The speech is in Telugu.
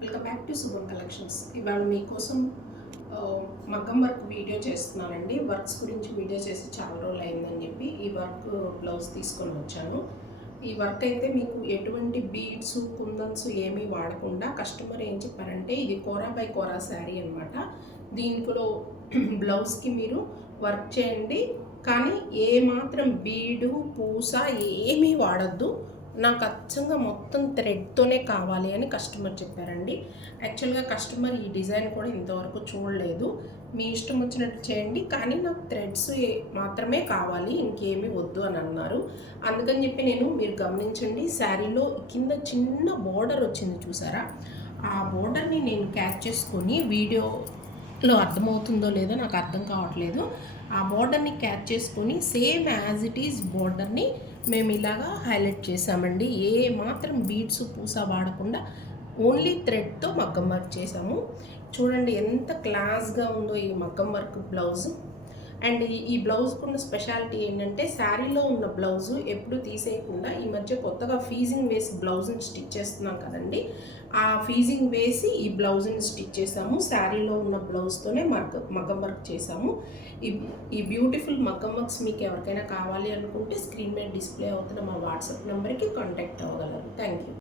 Welcome back to Suman collections. ఇవాళ మీకోసం మగ్గం వర్క్ వీడియో చేస్తున్నానండి. వర్క్స్ గురించి వీడియో చేసి చాలా రోజులు అయిందని చెప్పి ఈ వర్క్ బ్లౌజ్ తీసుకొని వచ్చాను. ఈ వర్క్ అయితే మీకు ఎటువంటి బీడ్స్ కుందన్స్ ఏమీ వాడకుండా కస్టమర్ ఏం చెప్పారంటే ఇది కోరా బై కోరా శారీ అనమాట. దీంట్లో బ్లౌజ్కి మీరు వర్క్ చేయండి, కానీ ఏ మాత్రం బీడు పూస ఏమీ వాడద్దు, నాకు అచ్చంగా మొత్తం థ్రెడ్తోనే కావాలి అని కస్టమర్ చెప్పారండి. యాక్చువల్గా కస్టమర్ ఈ డిజైన్ కూడా ఇంతవరకు చూడలేదు. మీ ఇష్టం వచ్చినట్టు చేయండి, కానీ నాకు థ్రెడ్స్ మాత్రమే కావాలి, ఇంకేమీ వద్దు అని అన్నారు. అందుకని చెప్పి మీరు గమనించండి, శారీలో కింద చిన్న బోర్డర్ వచ్చింది చూసారా, ఆ బోర్డర్ని నేను క్యాచ్ చేసుకొని వీడియోలో అర్థమవుతుందో లేదో నాకు అర్థం కావట్లేదు. ఆ బోర్డర్ని క్యాచ్ చేసుకొని సేమ్ యాజ్ ఇట్ ఈజ్ బోర్డర్ని మేము ఇలాగా హైలైట్ చేసామండి. ఏ మాత్రం బీడ్స్ పూస వాడకుండా ఓన్లీ థ్రెడ్తో మగ్గం వర్క్ చేసాము. చూడండి ఎంత క్లాస్గా ఉందో ఈ మగ్గం వర్క్ బ్లౌజ్. అండ్ ఈ బ్లౌజ్కు ఉన్న స్పెషాలిటీ ఏంటంటే, శారీలో ఉన్న బ్లౌజు ఎప్పుడు తీసేయకుండా ఈ మధ్య కొత్తగా ఫీజింగ్ వేసి బ్లౌజ్ని స్టిచ్ చేస్తున్నాం కదండి, ఆ ఫీజింగ్ వేసి ఈ బ్లౌజ్ని స్టిచ్ చేసాము. శారీలో ఉన్న బ్లౌజ్తోనే మగ్గం వర్క్ చేసాము. ఈ బ్యూటిఫుల్ మగ్గం వర్క్స్ మీకు ఎవరికైనా కావాలి అనుకుంటే స్క్రీన్ మీద డిస్ప్లే అవుతున్న మా వాట్సాప్ నెంబర్కి కాంటాక్ట్ అవ్వగలరు. Thank you.